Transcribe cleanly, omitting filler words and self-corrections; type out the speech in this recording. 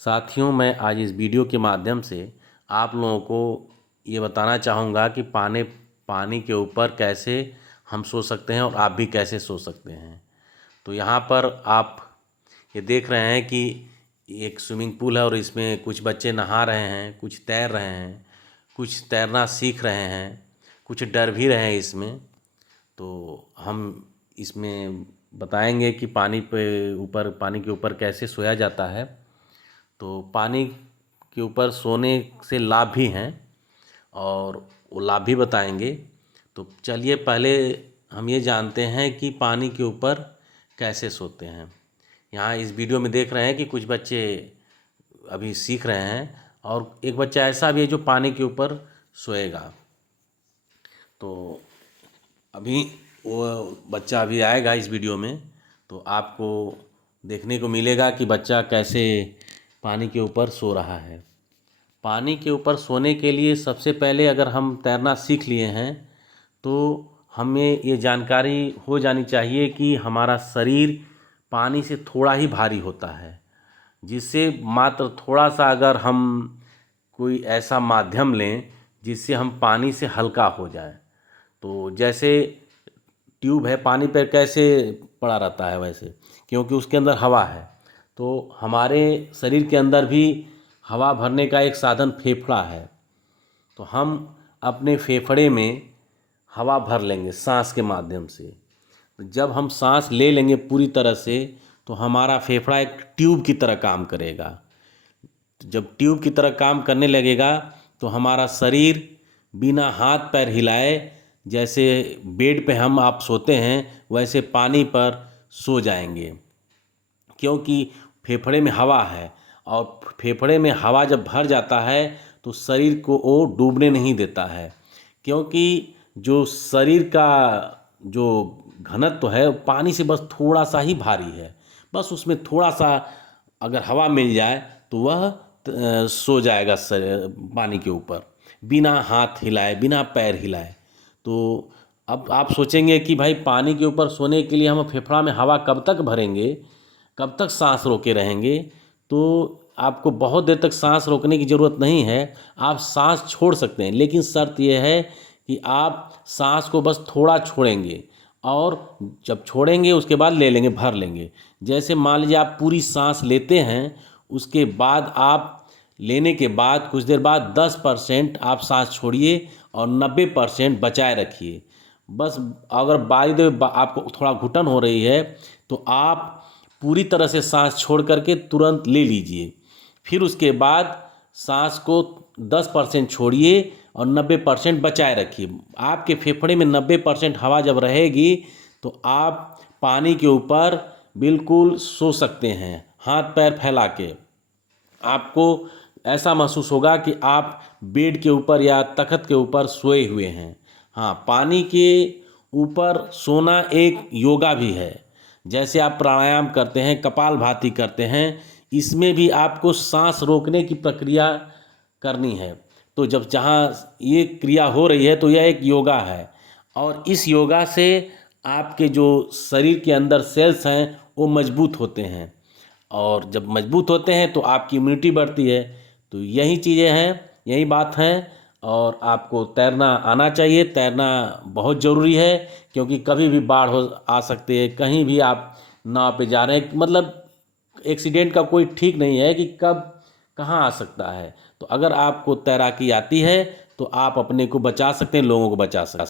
साथियों, मैं आज इस वीडियो के माध्यम से आप लोगों को ये बताना चाहूँगा कि पानी के ऊपर कैसे हम सो सकते हैं और आप भी कैसे सो सकते हैं। तो यहाँ पर आप ये देख रहे हैं कि एक स्विमिंग पूल है और इसमें कुछ बच्चे नहा रहे हैं, कुछ तैर रहे हैं, कुछ तैरना सीख रहे हैं, कुछ डर भी रहे हैं इसमें। तो हम इसमें बताएंगे कि पानी के ऊपर कैसे सोया जाता है। तो पानी के ऊपर सोने से लाभ भी हैं और वो लाभ भी बताएंगे। तो चलिए पहले हम ये जानते हैं कि पानी के ऊपर कैसे सोते हैं। यहाँ इस वीडियो में देख रहे हैं कि कुछ बच्चे अभी सीख रहे हैं और एक बच्चा ऐसा भी है जो पानी के ऊपर सोएगा। तो अभी वो बच्चा अभी आएगा इस वीडियो में, तो आपको देखने को मिलेगा कि बच्चा कैसे पानी के ऊपर सो रहा है। पानी के ऊपर सोने के लिए सबसे पहले अगर हम तैरना सीख लिए हैं तो हमें ये जानकारी हो जानी चाहिए कि हमारा शरीर पानी से थोड़ा ही भारी होता है, जिससे मात्र थोड़ा सा अगर हम कोई ऐसा माध्यम लें जिससे हम पानी से हल्का हो जाए। तो जैसे ट्यूब है, पानी पर कैसे पड़ा रहता है वैसे, क्योंकि उसके अंदर हवा है। तो हमारे शरीर के अंदर भी हवा भरने का एक साधन फेफड़ा है। तो हम अपने फेफड़े में हवा भर लेंगे सांस के माध्यम से। तो जब हम सांस ले लेंगे पूरी तरह से तो हमारा फेफड़ा एक ट्यूब की तरह काम करेगा। तो जब ट्यूब की तरह काम करने लगेगा तो हमारा शरीर बिना हाथ पैर हिलाए, जैसे बेड पे हम आप सोते हैं वैसे पानी पर सो जाएंगे, क्योंकि फेफड़े में हवा है और फेफड़े में हवा जब भर जाता है तो शरीर को वो डूबने नहीं देता है। क्योंकि जो शरीर का जो घनत्व है पानी से बस थोड़ा सा ही भारी है, बस उसमें थोड़ा सा अगर हवा मिल जाए तो वह सो जाएगा पानी के ऊपर बिना हाथ हिलाए, बिना पैर हिलाए। तो अब आप सोचेंगे कि भाई पानी के ऊपर सोने के लिए हम फेफड़ा में हवा कब तक भरेंगे, कब तक सांस रोके रहेंगे। तो आपको बहुत देर तक सांस रोकने की ज़रूरत नहीं है, आप सांस छोड़ सकते हैं, लेकिन शर्त यह है कि आप सांस को बस थोड़ा छोड़ेंगे और जब छोड़ेंगे उसके बाद ले लेंगे, भर लेंगे। जैसे मान लीजिए आप पूरी सांस लेते हैं, उसके बाद आप लेने के बाद कुछ देर बाद 10% आप सांस छोड़िए और 90% बचाए रखिए। बस अगर बाई द वे आपको थोड़ा घुटन हो रही है तो आप पूरी तरह से सांस छोड़ करके तुरंत ले लीजिए। फिर उसके बाद सांस को 10% छोड़िए और 90% बचाए रखिए। आपके फेफड़े में 90% हवा जब रहेगी तो आप पानी के ऊपर बिल्कुल सो सकते हैं हाथ पैर फैला के। आपको ऐसा महसूस होगा कि आप बेड के ऊपर या तख्त के ऊपर सोए हुए हैं। हाँ, पानी के ऊपर सोना एक योगा भी है। जैसे आप प्राणायाम करते हैं, कपालभाति करते हैं, इसमें भी आपको सांस रोकने की प्रक्रिया करनी है। तो जब जहाँ ये क्रिया हो रही है तो यह एक योगा है और इस योगा से आपके जो शरीर के अंदर सेल्स हैं वो मजबूत होते हैं और जब मजबूत होते हैं तो आपकी इम्यूनिटी बढ़ती है। तो यही चीज़ें हैं, यही बात हैं। और आपको तैरना आना चाहिए, तैरना बहुत ज़रूरी है, क्योंकि कभी भी बाढ़ हो आ सकती है, कहीं भी आप नाव पे जा रहे हैं, मतलब एक्सीडेंट का कोई ठीक नहीं है कि कब कहाँ आ सकता है। तो अगर आपको तैराकी आती है तो आप अपने को बचा सकते हैं, लोगों को बचा सकते हैं।